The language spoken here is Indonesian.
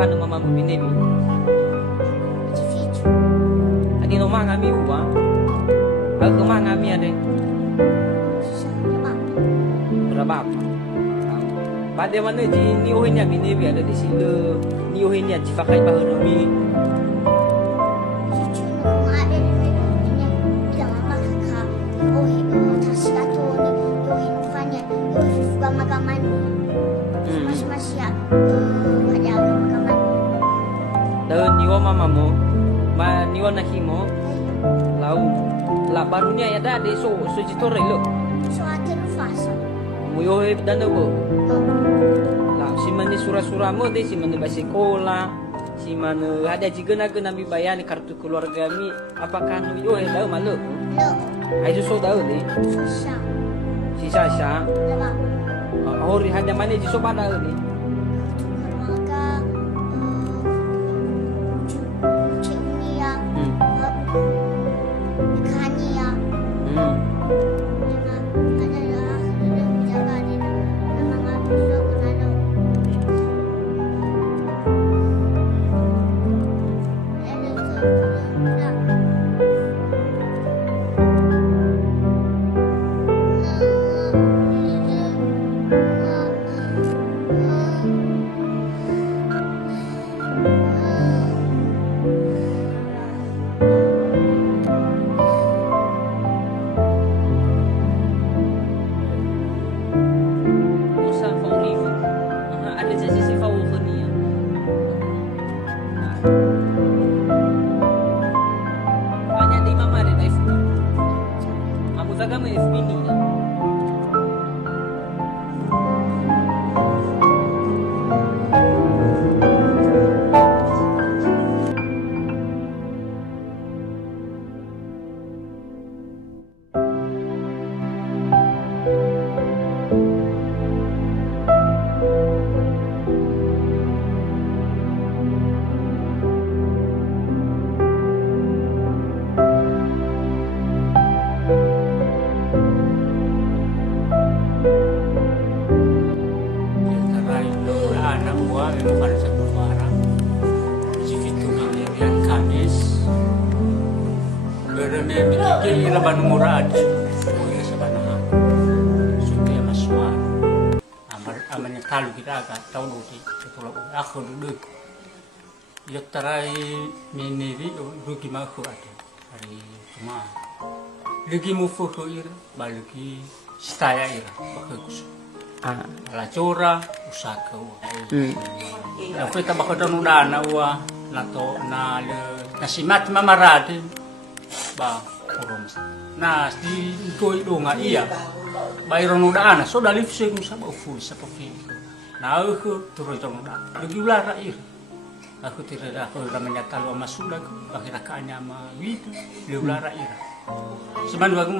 fano mama mo binebi. Adi no mga mi uwa. Al no mga mi ade. Berapa? Pada mana di ni ohinya binebi ada di sini. Ni ohinya dipakai baharu mi. Daun niwa mama mo, niwa nakimo, lau, la barunya ya dah de so jitore lo. So atir fasa. Muyo he dan bo. La si mani sura-sura mo de si mani basikola, si mani ada juga na bi bayani kartu keluarga mi, apakah nu yo he dau malu? Lo. Ai so dau de. Sasa. Si sasa. Lama. Hori hada mani ji so pada de. Kama FB ni pada satu barang sifitu yang Kamis bereme mitiki laban murad ya sabana supaya maswa amalnya kalau kita agak tahu di kalau aku duduk ya tarai meniri rugi mahu ada hari cuma lagi mufu ir balagi staya ira bagus la cora usaka ya kita bakal danudana wa nato na nasimat mamaradi ba urum na di koi donga iya bayron udana so dalif sing sa ba fu sa papi na aku turun danudana lagi ulara ir aku tidak aku ramanya kalau masuk lagi bakirakaannya ma witu ulara ir seban bagu